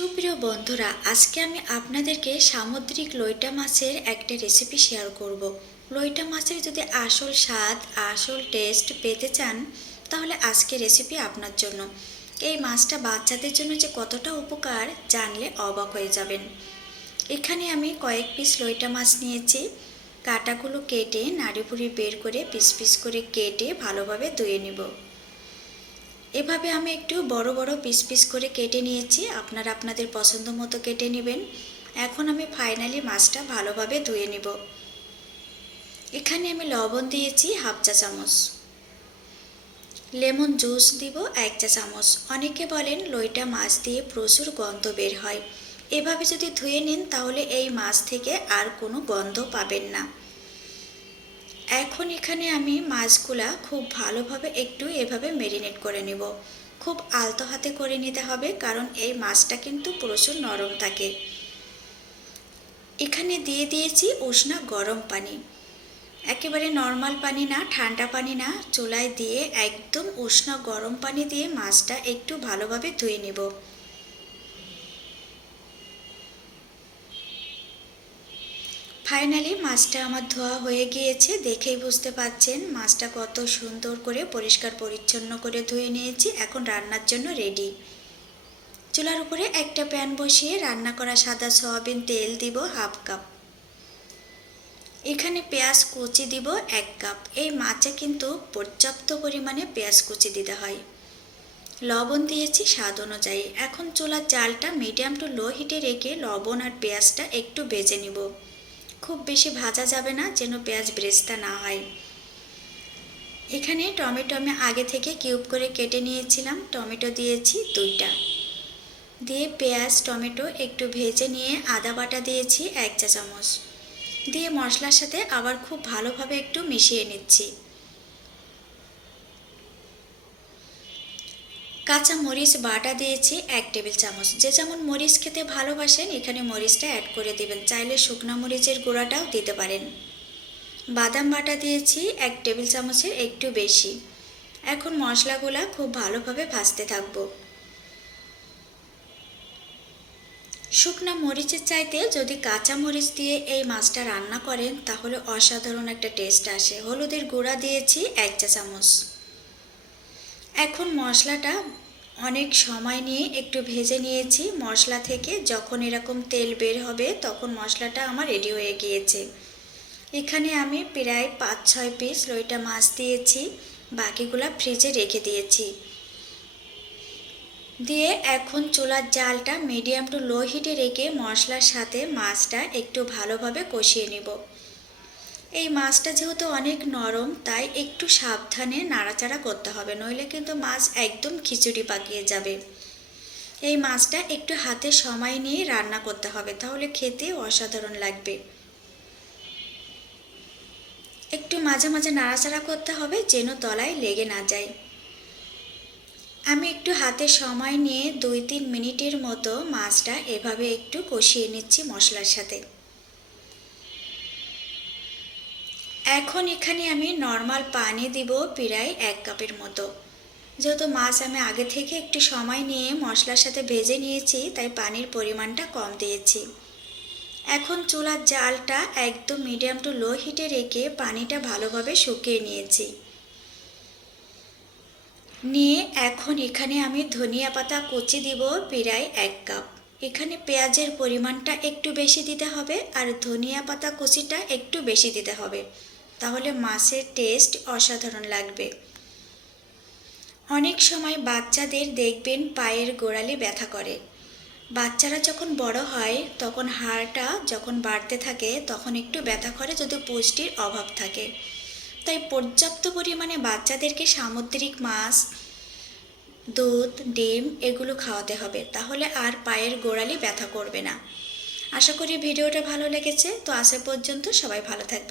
সুপ্রিয় বন্ধুরা, আজকে আমি আপনাদেরকে সামুদ্রিক লইটা মাছের একটা রেসিপি শেয়ার করব। লইটা মাছের যদি আসল স্বাদ, আসল টেস্ট পেতে চান, তাহলে আজকে রেসিপি আপনার জন্য। এই মাছটা বাচ্চাদের জন্য যে কতটা উপকার জানলে অবাক হয়ে যাবেন। এখানে আমি কয়েক পিস লইটা মাছ নিয়েছি। কাটাগুলো কেটে নাড়িপুরি বের করে পিস পিস করে কেটে ভালোভাবে ধুয়ে নিব। এভাবে আমি একটু বড় বড় পিস পিস করে কেটে নিয়েছি। আপনারা আপনাদের পছন্দ মতো কেটে নেবেন। এখন আমি ফাইনালি মাছটা ভালোভাবে ধুয়ে নিব। এখানে আমি লবণ দিয়েছি হাফ চা চামচ। লেমন জুস দিব এক চা চামচ। অনেকে বলেন লইটা মাছ দিয়ে প্রচুর গন্ধ বের হয়। এভাবে যদি ধুয়ে নিন তাহলে এই মাছ থেকে আর কোনো গন্ধ পাবেন না। এখন এখানে আমি মাছগুলা খুব ভালোভাবে একটু এভাবে মেরিনেট করে নেব। খুব আলতো হাতে করে নিতে হবে, কারণ এই মাছটা কিন্তু প্রচুর নরম থাকে। এখানে দিয়ে দিয়েছি উষ্ণ গরম পানি। একেবারে নর্মাল পানি না, ঠান্ডা পানি না, চুলায় দিয়ে একদম উষ্ণ গরম পানি দিয়ে মাছটা একটু ভালোভাবে ধুয়ে নেব। ফাইনালি মাছটা আমার ধোয়া হয়ে গিয়েছে। দেখেই বুঝতে পাচ্ছেন, মাছটা কত সুন্দর করে পরিষ্কার পরিচ্ছন্ন করে ধুয়ে নিয়েছি। এখন রান্নার জন্য রেডি চুলার উপরে একটা প্যান বসিয়ে রান্না করা সাদা সয়াবিন তেল দিব হাফ কাপ এখানে পেঁয়াজ কুচি দিব এক কাপ এই মাছে কিন্তু পর্যাপ্ত পরিমাণে পেঁয়াজ কুচি দিতে হয়। লবণ দিয়েছি স্বাদ অনুযায়ী। এখন চুলার জালটা মিডিয়াম টু লো হিটে রেখে লবণ আর পেঁয়াজটা একটু বেজে নিব। খুব বেশি ভাজা যাবে না যেন পেঁয়াজ ব্রেস্তা না হয়। এখানে টমেটো আমি আগে থেকে কিউব করে কেটে নিয়েছিলাম। টমেটো দিয়েছি দুইটা। দিয়ে পেঁয়াজ, টমেটো একটু ভেজে নিয়ে আদা বাটা দিয়েছি, এক চা চামচ দিয়ে মশলার সাথে আবার খুব ভালোভাবে একটু মিশিয়ে নিচ্ছি। কাঁচা মরিচ বাটা দিয়েছি এক টেবিল চামচ। যে যেমন মরিচ খেতে ভালোবাসেন, এখানে মরিচটা অ্যাড করে দেবেন। চাইলে শুকনো মরিচের গুঁড়াটাও দিতে পারেন। বাদাম বাটা দিয়েছি এক টেবিল চামচের একটু বেশি। এখন মশলাগুলা খুব ভালোভাবে ভাজতে থাকব। শুকনা মরিচের চাইতে যদি কাঁচা মরিচ দিয়ে এই মাছটা রান্না করেন, তাহলে অসাধারণ একটা টেস্ট আসে। হলুদের গুঁড়া দিয়েছি এক চা চামচ। এখন মশলাটা অনেক সময় নিয়ে একটু ভেজে নিয়েছি। মশলা থেকে যখন এরকম তেল বের হবে তখন মশলাটা আমার রেডি হয়ে গিয়েছে। এখানে আমি প্রায় পাঁচ ছয় পিস লইটা মাছ দিয়েছি। বাকিগুলা ফ্রিজে রেখে দিয়েছি। দিয়ে এখন চুলার জালটা মিডিয়াম টু লো হিটে রেখে মশলার সাথে মাছটা একটু ভালোভাবে কষিয়ে নেব। এই মাছটা যেহেতু অনেক নরম, তাই একটু সাবধানে নাড়াচাড়া করতে হবে, নইলে কিন্তু মাছ একদম খিচুড়ি পাকিয়ে যাবে। এই মাছটা একটু হাতে সময় নিয়ে রান্না করতে হবে, তাহলে খেতে অসাধারণ লাগবে। একটু মাঝে মাঝে নাড়াচাড়া করতে হবে, যেন তলায় লেগে না যায়। আমি একটু হাতে সময় নিয়ে দুই তিন মিনিটের মতো মাছটা এভাবে একটু কষিয়ে নিচ্ছি মশলার সাথে। এখন এখানে আমি নর্মাল পানি দিব প্রায় এক কাপের মতো। যেহেতু মাছ আমি আগে থেকে একটু সময় নিয়ে মশলার সাথে ভেজে নিয়েছি, তাই পানির পরিমাণটা কম দিয়েছি। এখন চুলার জালটা একদম মিডিয়াম টু লো হিটে রেখে পানিটা ভালোভাবে শুকিয়ে নিয়েছি। নিয়ে এখন এখানে আমি ধনিয়া পাতা কুচি দিব প্রায় এক কাপ। এখানে পেঁয়াজের পরিমাণটা একটু বেশি দিতে হবে আর ধনিয়া পাতা কুচিটা একটু বেশি দিতে হবে। তাহলে মাছের টেস্ট অসাধারণ লাগবে। অনেক সময় বাচ্চাদের দেখবেন পায়ের গোড়ালি ব্যথা করে। বাচ্চারা যখন বড় হয়, তখন হাড়টা যখন বাড়তে থাকে, তখন একটু ব্যথা করে যদি পুষ্টির অভাব থাকে। তাই পর্যাপ্ত পরিমাণে বাচ্চাদেরকে সামুদ্রিক মাছ, দুধ, ডিম এগুলো খাওয়াতে হবে। তাহলে আর পায়ের গোড়ালি ব্যথা করবে না। আশা করি ভিডিওটা ভালো লেগেছে। তো আসা পর্যন্ত সবাই ভালো থাকবে